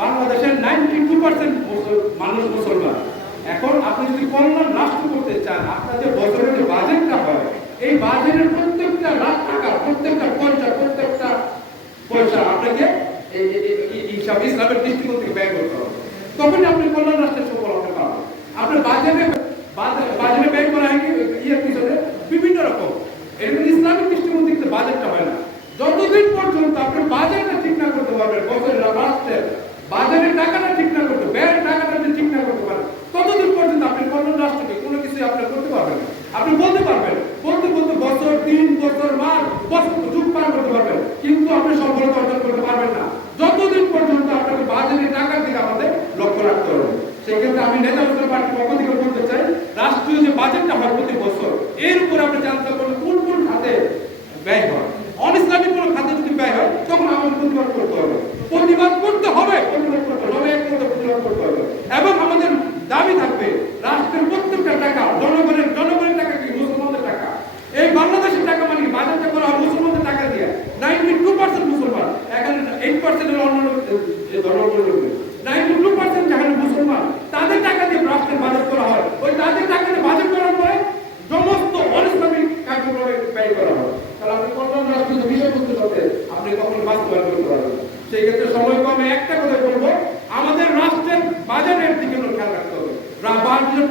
বাংলাদেশের 92% মানুষ মুসলমান। এখন আপনি যদি কল্যাণ রাষ্ট্র করতে চান, আপনাদের বছরের যে বাজেটটা হয়, এই বাজেটের প্রত্যেকটা লাখ টাকা, প্রত্যেকটা পয়সা আপনাকে ইসলামের দৃষ্টিকোণ থেকে ব্যয় করতে হবে। তখন আপনি কল্যাণ রাষ্ট্রের সফলতা পাবেন। আপনার বাজেটে ব্যয় করা হয় ইয়ের পিছনে বিভিন্ন রকম, এরকম ইসলামিক দৃষ্টিকোণ থেকে বাজেটটা হয় না। যতদিন পর্যন্ত আপনি বাজেটটা ঠিক না করতে পারবেন, বছরের রাষ্ট্রের বাজেটের টাকাটা ঠিক না করতে, ব্যয়ের টাকাটা ঠিক না করতে পারেন, ততদিন পর্যন্ত আপনি কল্যাণ রাষ্ট্রকে কোনো কিছু আপনি করতে পারবেন না। আপনি বলতে পারবেন, বলতে বছর, দিন, বছর, মাস, বছর যুগ পার করতে পারবেন, কিন্তু আপনি সফলতা অর্জন করতে পারবেন না যতদিন পর্যন্ত আপনাকে বাজেটের টাকার দিকে আমাদের লক্ষ্য রাখতে হবে। সেক্ষেত্রে আমি নেতাদের পার্টির পক্ষ থেকে বলতে চাই, রাষ্ট্রীয় যে বাজেটটা হয় প্রতি বছর, এর উপর আপনি জানতে পারবেন কোন খাতে ব্যয় হয়। অনইসলামিক কোনো খাতে যদি ব্যয় হয়, তখন আমাদের প্রতিবাদ করতে হবে, এবং আমাদের দাবি থাকবে রাষ্ট্রের প্রত্যেকটা টাকা জনগণের টাকা কি মুসলমানদের টাকা। এই বাংলাদেশের টাকা মানে বাজেটটা করা হয় মুসলমানদের টাকা দিয়ে। 92% মুসলমান, এখানে 8% অন্য ধর্মাবলম্বী, 92% যেখানে মুসলমান, তাদের টাকা দিয়ে রাষ্ট্রের বাজেট করা হয়। ওই তাদের টাকা দিয়ে বাজেট করার পরে সমস্ত অনিসলামিক কার্যক্রমে ব্যয় করা হয়। তাহলে আপনি কল্যাণ রাষ্ট্রের বিষয়বস্তুর সাথে আপনি কখনো বাস্তবায়ন করতে পারবেন। সেই ক্ষেত্রে সময় কমে একটা কথা বলবো, আমাদের রাষ্ট্রের বাজেটের দিকে খেয়াল রাখতে হবে। বাজেটের